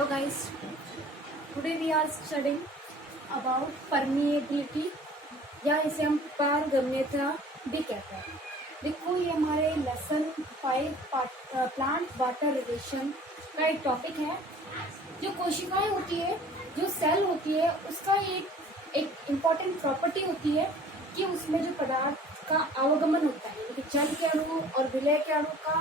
Hello guys, today we are studying about permeability या इसे हम पारगम्यता भी कहते हैं। देखो ये हमारे लेसन 5 प्लांट वाटर रिलेशन का एक टॉपिक है। जो कोशिकाएं होती है, जो सेल होती है, उसका एक इम्पॉर्टेंट प्रॉपर्टी होती है कि उसमें जो पदार्थ का आवागमन होता है, यानी कि जल के अणु और विलय के अणु का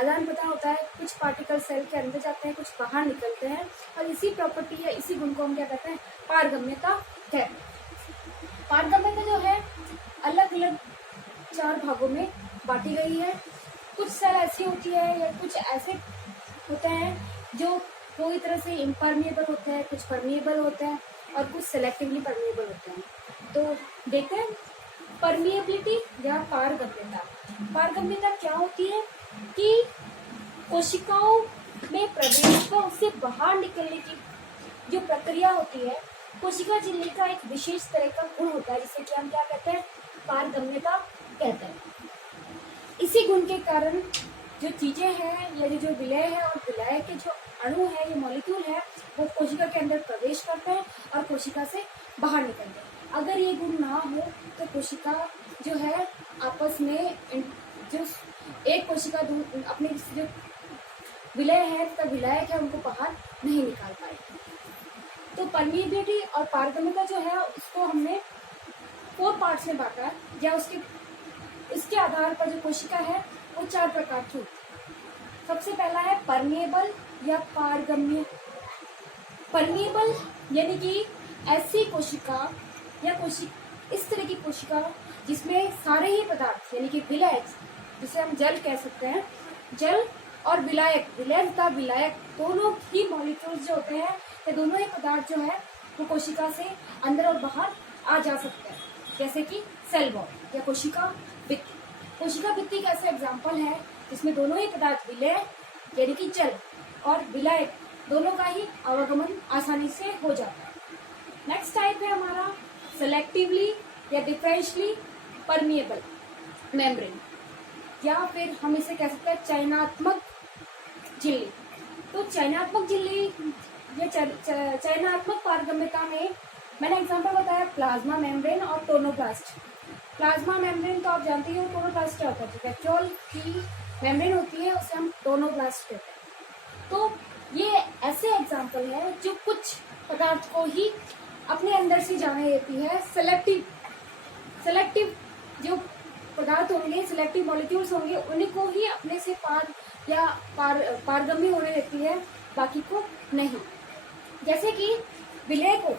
आदान प्रदान होता है। कुछ पार्टिकल सेल के अंदर जाते हैं, कुछ बाहर निकलते हैं, और इसी प्रॉपर्टी या इसी गुण को हम क्या कहते हैं, पारगम्यता कहते हैं। पारगम्यता जो है अलग अलग 4 भागों में बांटी गई है। कुछ सेल ऐसी होती है या कुछ ऐसे होते हैं जो पूरी तरह से इम्परमिएबल होते हैं, कुछ परमिएबल होते हैं और कुछ सेलेक्टिवली परमिएबल होते हैं। तो देखते हैं परमिएबिलिटी या पारगम्यता। पारगम्यता क्या होती है कि कोशिकाओं में प्रवेश व उससे बाहर निकलने की जो प्रक्रिया होती है, कोशिका झिल्ली का एक विशेष तरह का गुण होता है, जिसे कि हम क्या कहते हैं, पारगम्यता कहते हैं। इसी गुण के कारण जो चीजें हैं या जो विलय है और विलय के जो अणु है, ये मॉलिक्यूल है, वो कोशिका के अंदर प्रवेश करते हैं और कोशिका से बाहर निकलते हैं। अगर ये गुण ना हो तो कोशिका जो है आपस में जो एक कोशिका अपने जो विलय है तथा विलायक है उनको बाहर नहीं निकाल पाएगी। तो परमिएबिलिटी और पारगम्यता जो है उसको हमने 4 पार्ट्स में बांटा है, या इसके आधार पर जो कोशिका है वो 4 प्रकार की होती है। सबसे पहला है परमिएबल या पारगम्य। परमिएबल यानी कि ऐसी कोशिका या इस तरह की कोशिका जिसमें सारे ही पदार्थ यानी कि विलय, जिसे हम जल कह सकते हैं, जल और विलायक, विलय तथा विलायक दोनों ही मॉलिक्यूल्स जो होते हैं, ये दोनों ही पदार्थ जो है वो कोशिका से अंदर और बाहर आ जा सकते हैं। जैसे कि सेल वॉल या कोशिका भित्ति। कोशिका भित्ति का ऐसा एग्जाम्पल है जिसमें दोनों ही पदार्थ विलय यानी कि जल और विलायक दोनों का ही आवागमन आसानी से हो जाता है। नेक्स्ट टाइप है हमारा सेलेक्टिवली या डिफरेंशियली परमिएबल मेम्ब्रेन, या फिर हम इसे कह सकते हैं चयनात्मक झिल्ली। तो चयनात्मक झिल्ली या चयनात्मक पारगम्यता में मैंने एग्जांपल बताया प्लाज्मा मेम्ब्रेन और टोनोप्लास्ट। प्लाज्मा मेम्ब्रेन तो आप जानते ही हो, टोनोप्लास्ट क्या होता है, जो कैप्सूल की मेम्ब्रेन होती है उसे हम टोनोप्लास्ट कहते हैं। तो ये ऐसे एग्जाम्पल है जो कुछ पदार्थ को ही अपने अंदर से जाने देती है। सेलेक्टिव जो पदार्थ होंगे, सिलेक्टिव मॉलिक्यूल्स होंगे, उन्हीं को ही अपने से पारगम्य होने देती है, बाकी को नहीं। जैसे कि विलय को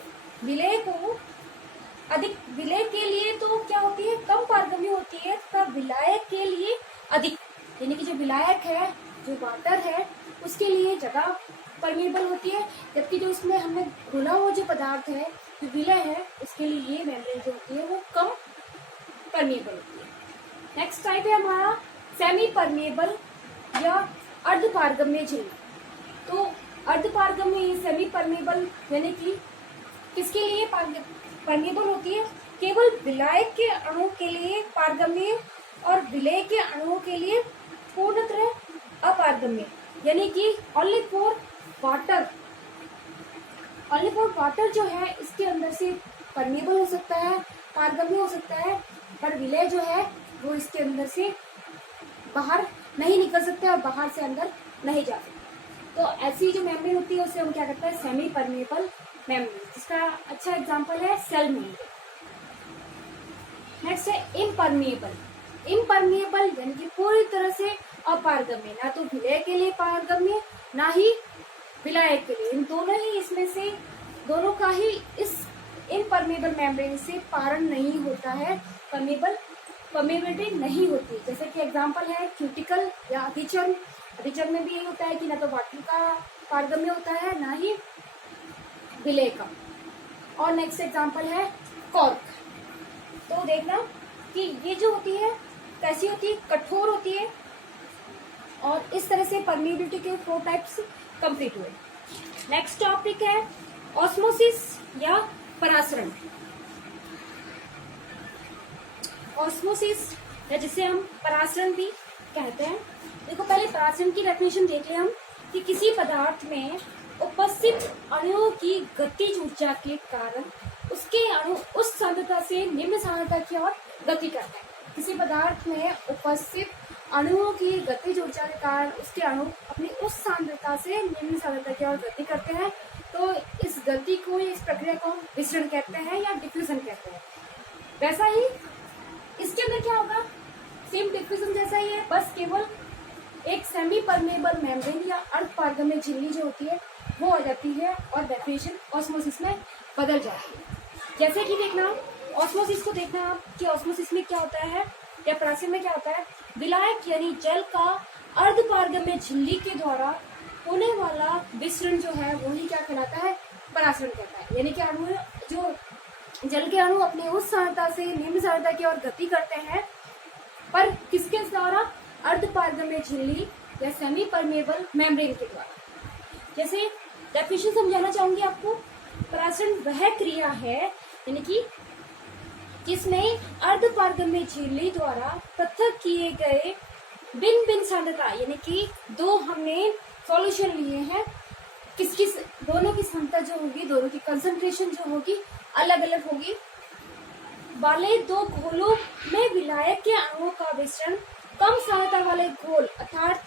अधिक, विलय के लिए तो क्या होती है, कम पारगम्य होती है, तथा विलायक के लिए अधिक, यानी कि जो विलायक है, जो वाटर है, उसके लिए ज्यादा परमिएबल होती है, जबकि जो उसमें हमने घुला हुआ जो पदार्थ है, जो विलय है, उसके लिए ये मेम्ब्रेन जो होती है वो कम परमिएबल होती है। नेक्स्ट टाइप है हमारा सेमी परमिएबल या अर्ध पारगम्य झिल्ली। तो अर्ध पारगम्य, सेमी परमिएबल यानी कि किसके लिए परमिएबल होती है, केवल विलायक के अणु के लिए पारगम्य और विलय के अणुओं के लिए पूर्णतः अपारगम्य, यानी कि ओनली फॉर वाटर जो है इसके अंदर से परमिएबल हो सकता है, पारगम्य हो सकता है, पर विलय जो है वो इसके अंदर से बाहर नहीं निकल सकते और बाहर से अंदर नहीं जा सकते। तो ऐसी जो मेम्ब्रेन होती है उसे हम क्या कहते हैं, सेमी परमिएबल मेम्ब्रेन, जिसका अच्छा एग्जांपल है सेल मेम्ब्रेन। नेक्स्ट है इम्परमिएबल यानी कि पूरी तरह से अपारगम्य, ना तो विलय के लिए पारगम्य ना ही विलायक के लिए। इन दोनों का ही इस इम्परमिएबल मेम्ब्रेन से पारण नहीं होता है, परमिएबिलिटी नहीं होती। जैसे कि एग्जांपल है क्यूटिकल या अधिचर्म। अधिचर्म में भी यही होता है कि ना तो वाटर का पारगम्य होता है ना ही विलय का। और नेक्स्ट एग्जांपल है कॉर्क। तो देखना कि ये जो होती है कैसी होती है, कठोर होती है, और इस तरह से परमिएबिलिटी के 4 टाइप्स कंप्लीट हुए। नेक्स्ट टॉपिक है ऑस्मोसिस या परासरण। ऑस्मोसिस या जिसे हम परासरण भी कहते हैं। देखो पहले परासरण की डेफिनेशन देख लें हम कि किसी पदार्थ में उपस्थित अणुओं की गतिज ऊर्जा के कारण उसके अणु उस सांद्रता से निम्न सांद्रता की ओर गति करते हैं। किसी पदार्थ में उपस्थित अणुओं की गतिज ऊर्जा के कारण उसके अणु अपनी उस सांद्रता से निम्न सांद्रता की ओर गति करते हैं, तो इस गति को, इस प्रक्रिया को विसरण कहते हैं या डिफ्यूजन कहते हैं। वैसा ही इसके अंदर क्या होगा, सेम डिफ्यूजन जैसा ही है, बस केवल एक सेमी परमेबल मेम्ब्रेन या अर्धपारगम्य झिल्ली जो होती है वो आ जाती है और डेफिनेशन ऑस्मोसिस में बदल जाती है। जैसे कि देखना, ऑस्मोसिस को देखना आप कि ऑस्मोसिस में क्या होता है या परासरण में क्या होता है। विलायक यानी जल का अर्धपारगम्य झिल्ली के द्वारा होने वाला विसरण जो है वही क्या कहलाता है, परासरण कहता है। यानी कि अणु जो जल के अणु अपने उस सांद्रता से निम्न सांद्रता की ओर गति करते हैं, पर किसके द्वारा, अर्धपारगम्य झिल्ली या सेमी परमेबल मेम्ब्रेन के द्वारा। जैसे डेफिनेशन समझाना चाहूंगी आपको, परासरण वह क्रिया है यानी कि जिसमें अर्धपारगम्य झिल्ली द्वारा पृथक किए गए भिन्न भिन्न सांद्रता, यानी कि दो हमने सॉल्यूशन लिए हैं, दोनों की सांद्रता जो होगी, दोनों की कंसंट्रेशन जो होगी अलग अलग होगी, वाले दो घोलों में विलायक के अणुओं का मिश्रण कम सांद्रता वाले घोल अर्थात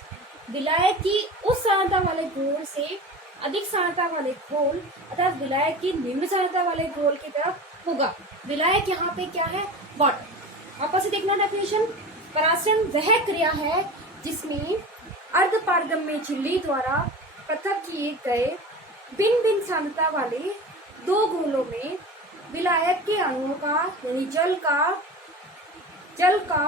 विलायक की उस सांद्रता वाले घोल से अधिक सांद्रता वाले घोल अर्थात विलायक की निम्न सांद्रता वाले घोल की तरफ होगा। विलायक यहाँ पे क्या है, वाटर। वापस से देखना डेफिनेशन, परासरण वह क्रिया है जिसमें अर्धपारगम्य झिल्ली द्वारा पृथक किए गए भिन्न भिन्न सांद्रता वाले दो घोलों में विलायक के अणुओं का यानी जल का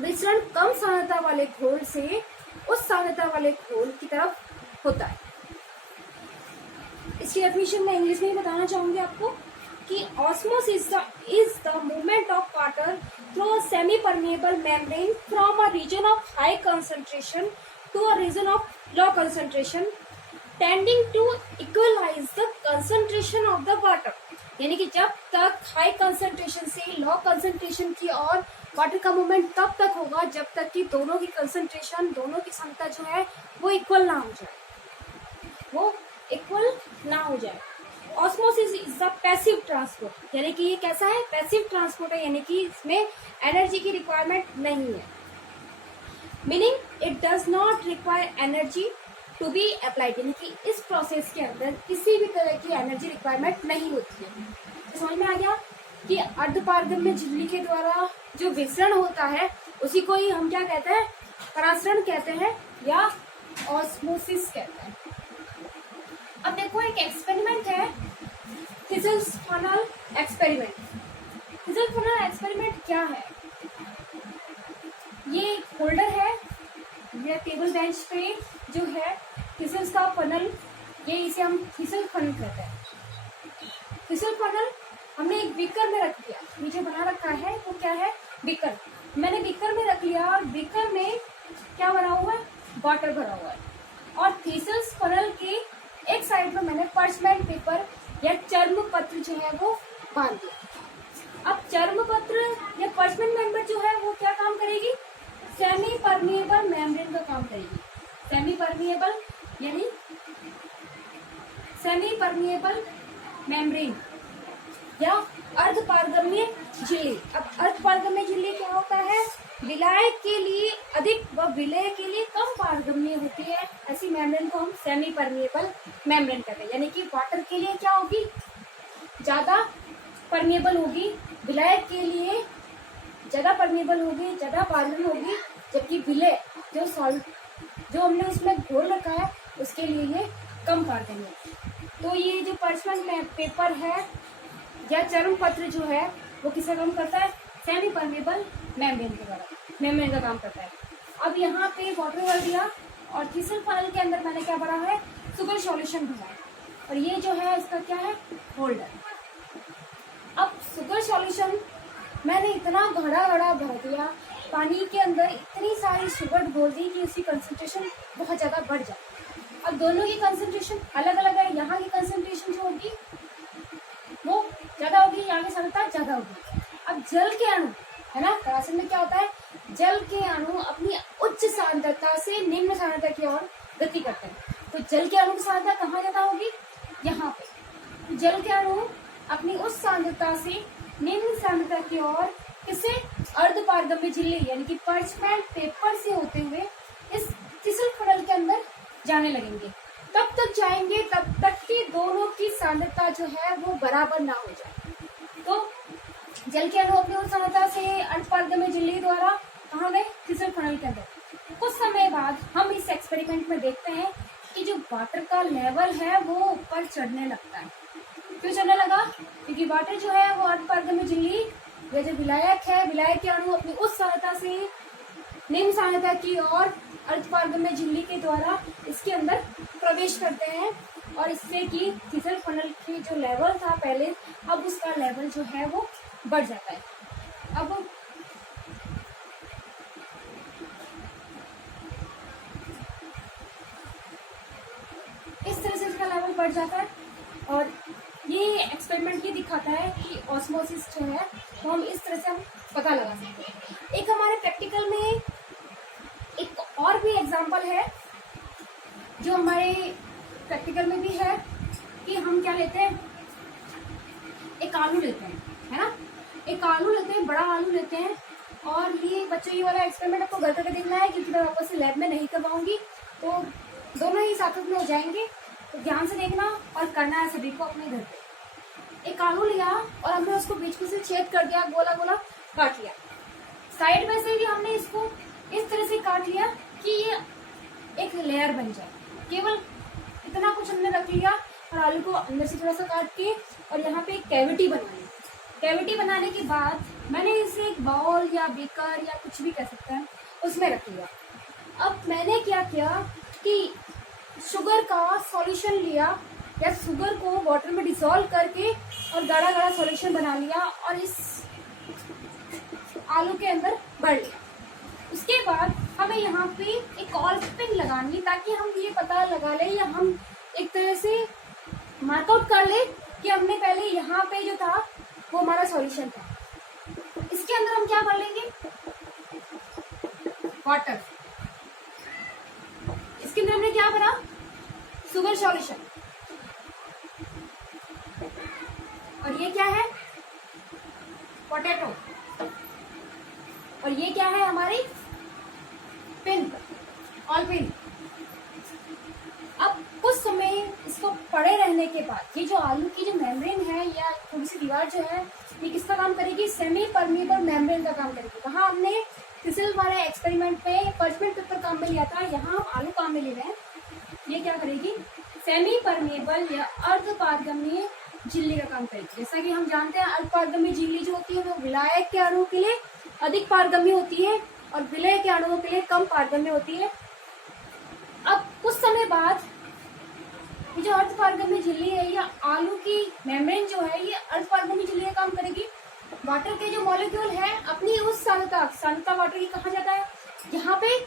मिश्रण कम सांद्रता वाले घोल से उस सांद्रता वाले घोल की तरफ होता है। इसकी डेफिनेशन मैं इंग्लिश में ही बताना चाहूंगी आपको कि osmosis is the movement of water through a semi permeable membrane from a region of high concentration to a region of low concentration tending to equalise the concentration of the water. यानी कि जब तक high concentration से low concentration की ओर water का movement तब तक होगा जब तक कि दोनों की कंसंट्रेशन, दोनों की सांद्रता जो है वो इक्वल ना हो जाए, osmosis is the passive transport. यानी कि ये कैसा है, पैसिव ट्रांसपोर्ट है, यानी कि इसमें एनर्जी की रिक्वायरमेंट नहीं है, meaning it does not require energy to be applied. यानी कि इस प्रोसेस के अंदर किसी भी तरह की एनर्जी रिक्वायरमेंट नहीं होती है। तो समझ में आ गया कि अर्धपारगम्य झिल्ली के द्वारा जो विसरण होता है उसी को ही हम क्या कहते हैं, परासरण कहते हैं या ऑस्मोसिस कहते हैं। अब देखो एक एक्सपेरिमेंट है, थिसेल्स फनल एक्सपेरिमेंट। थिसेल्स फनल एक्सपेरिमेंट क्या है, ये एक होल्डर है, ये टेबल बेंच पे जो है थिसेल्स का फनल, ये इसे हम थिसल फनल कहते हैं। थिसल फनल हमने एक बीकर में रख दिया, नीचे बना रखा है, वो क्या है, बीकर। मैंने बीकर में रख लिया और बीकर में क्या भरा हुआ है, वाटर भरा हुआ है, और थिसेल्स फनल के एक साइड में मैंने पर्चमेंट पेपर या चर्म पत्र जो है वो बांध दिया। अब चर्म पत्र या पर्चमेंट मेम्बर जो है वो क्या काम करेगी, सेमी परमिएबल मेम्ब्रेन का काम करेगी। सेमी परमिएबल यानी सेमी परमिएबल मेम्ब्रेन या अर्धपारगम्य झिल्ली। अब अर्धपारगम्य झिल्ली क्या होता है, विलायक के लिए अधिक व विलय के लिए कम पारगम्य होती है, ऐसी मेम्ब्रेन को हम सेमी परमिएबल मेम्ब्रेन कहते हैं। यानी कि वाटर के लिए क्या होगी, ज्यादा परमिएबल होगी, विलायक के लिए ज्यादा परमिएबल होगी, ज्यादा पारगम्य होगी, जबकि विलय जो हमने उसमें घोल रखा है उसके लिए ये कम पारगम्य है। तो ये जो पर्चमेंट में पेपर है या चर्म पत्र जो है वो किसका काम करता है, सेमी परमेबल मेम्ब्रेन के द्वारा मेम्ब्रेन का काम करता है। अब यहाँ पे वाटर भर दिया और थिसल फनल के अंदर मैंने क्या भरा है, सुगर सॉल्यूशन भरा है, और ये जो है इसका क्या है, होल्डर। अब सुगर सॉल्यूशन मैंने इतना घड़ा भर दिया पानी के अंदर, इतनी सारी शुगर घोल दी कि उसकी कंसंट्रेशन बहुत ज्यादा बढ़ जाए। अब दोनों की कंसंट्रेशन अलग अलग है, यहाँ की कंसंट्रेशन जो होगी वो ज्यादा होगी, यहाँ की सांद्रता ज्यादा होगी। अब जल के अणु है ना, परासरण में क्या होता है, जल के अणु अपनी उच्च सांद्रता से निम्न सांद्रता की ओर गति करते हैं। तो जल के अणु की सांद्रता कहाँ ज्यादा होगी? यहाँ पे। जल के अणु अपनी उस सांद्रता से निम्न सांद्रता की ओर किसे अर्धपारगम्य झिल्ली यानी कि पर्चमेंट पेपर से होते हुए इस फिसल फनल के अंदर जाने लगेंगे। तब तक जाएंगे तब तक कि दोनों की सांद्रता जो है वो बराबर ना हो जाए। तो जल के अणु अपनी उस सांद्रता से अर्धपारगम्य झिल्ली द्वारा कहाँ गए? फिसल फनल के अंदर। कुछ समय बाद हम इस एक्सपेरिमेंट में देखते हैं कि जो वाटर का लेवल है वो ऊपर चढ़ने लगता है। क्यों चढ़ने लगा? क्योंकि वाटर जो है वो अर्धपारगम्य झिल्ली या जो विलायक है, विलायक के अणु अपनी उस सांद्रता से निम्न सांद्रता की ओर अर्धपारगम्य झिल्ली के द्वारा इसके अंदर प्रवेश करते हैं और इससे कि फिसल फनल की जो लेवल था पहले, अब उसका लेवल जो है वो बढ़ जाता है। अब इस तरह से इसका लेवल बढ़ जाता है और ये एक्सपेरिमेंट ये दिखाता है कि ऑस्मोसिस जो है वो हम इस तरह से हम पता लगा सकते हैं। एक हमारे प्रैक्टिकल में एक और भी एग्जांपल है जो हमारे प्रैक्टिकल में भी है कि हम क्या लेते हैं, एक आलू लेते हैं, है ना, एक आलू लेते हैं, बड़ा आलू लेते हैं। और ये बच्चों ये वाला एक्सपेरिमेंट आपको घर करके देखना है क्योंकि मैं वापस से लैब में नहीं करवाऊंगी, तो दोनों ही साथ में हो जाएंगे। तो ध्यान से देखना और करना है सभी को अपने घर पे। एक आलू लिया और हमने उसको बीच में से छेद कर दिया, गोला गोला काट लिया। साइड में से भी हमने इसको इस तरह से काट लिया कि ये एक लेयर बन जाए। केवल इतना कुछ हमने रख लिया और आलू को अंदर से थोड़ा सा काट के और यहाँ पे एक कैविटी बना ली। कैविटी बनाने के बाद मैंने इसे एक बाउल या बीकर या कुछ भी कह सकते हैं उसमें रख लिया। अब मैंने क्या किया कि शुगर का सॉल्यूशन लिया या शुगर को वाटर में डिसॉल्व करके और गाढ़ा गाढ़ा सॉल्यूशन बना लिया और इस आलू के अंदर भर लिया। उसके बाद हमें यहाँ पे एक और पिन लगानी ताकि हम ये पता लगा ले या हम एक तरह से मार्कआउट कर ले कि हमने पहले यहाँ पे जो था वो हमारा सॉल्यूशन था। इसके अंदर हम क्या कर लेंगे? वाटर। इसके अंदर हमने क्या भरा? Sugar solution. और ये क्या है? पोटैटो। और ये क्या है? हमारी पिन, ऑल पिन। अब कुछ समय इसको पड़े रहने के बाद ये जो आलू की जो मेम्ब्रेन है या थोड़ी सी दीवार जो है ये किसका काम करेगी? सेमी परमिएबल मेम्ब्रेन का काम करेगी। वहां हमने फिसल वाले एक्सपेरिमेंट में पर्चमेंट पेपर काम में लिया था, यहाँ हम आलू काम में ले रहे हैं। ये क्या करेगी? सेमी परमिएबल या अर्धपारगम्य झिल्ली का काम करेगी। जैसा कि हम जानते हैं अर्धपारगम्य झिल्ली जो होती है वो विलायक के अणुओं के लिए अधिक पारगम्य होती है और विलय के अणुओं के लिए कम पारगम्य होती है। अब कुछ समय बाद ये जो अर्धपारगम्य झिल्ली है या आलू की मेम्ब्रेन जो है ये अर्धपारगम्य झिल्ली का काम करेगी। वाटर के जो मॉलिक्यूल है अपनी उस सांद्रता वाटर की कहाँ जाता है? यहाँ पे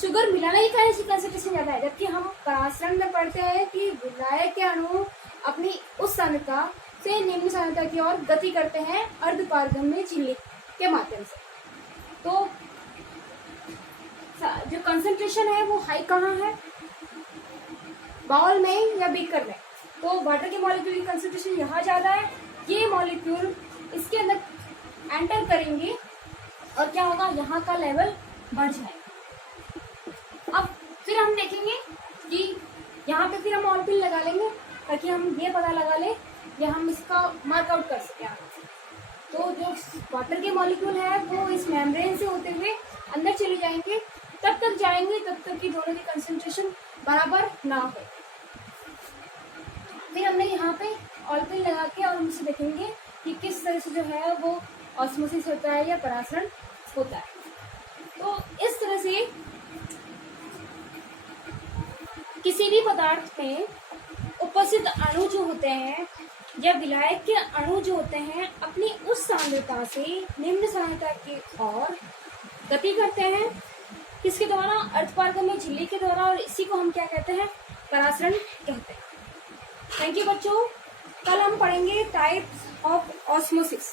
शुगर मिलाने की कंसंट्रेशन ज्यादा है, जबकि हम परासरण में पढ़ते हैं कि विलायक के अणु अपनी उस सांद्रता से निम्न सांद्रता की ओर गति करते हैं अर्धपारगम्य झिल्ली के माध्यम से। तो जो कंसंट्रेशन है वो हाई कहाँ है? बाउल में या बीकर में। तो वाटर के मॉलिक्यूल की कंसंट्रेशन यहाँ ज्यादा है, ये मॉलिक्यूल इसके अंदर एंटर करेंगे और क्या होगा? यहाँ का लेवल बढ़ जाएगा। अब फिर हम देखेंगे कि यहाँ पे फिर हम ऑल पिन लगा लेंगे ताकि हम ये पता लगा ले या हम इसका मार्कआउट कर सकें। तो जो वाटर के मॉलिक्यूल है वो इस मेम्ब्रेन से होते हुए अंदर चले जाएंगे, तब तक जाएंगे तब तक कि दोनों की कंसंट्रेशन बराबर ना हो। फिर हमने यहाँ पे ऑल पिन लगा के और उनसे देखेंगे कि किस तरह से जो है वो ऑस्मोसिस होता है या परासरण होता है। तो इस तरह से किसी भी पदार्थ में उपस्थित अणु जो होते हैं या विलायक के अणु जो होते हैं अपनी उस सांद्रता से निम्न सांद्रता की ओर गति करते हैं। किसके द्वारा? अर्धपारगम्य झिल्ली के द्वारा। और इसी को हम क्या कहते हैं? परासरण कहते हैं। थैंक यू बच्चों। कल हम पढ़ेंगे टाइप्स ऑफ ऑस्मोसिस।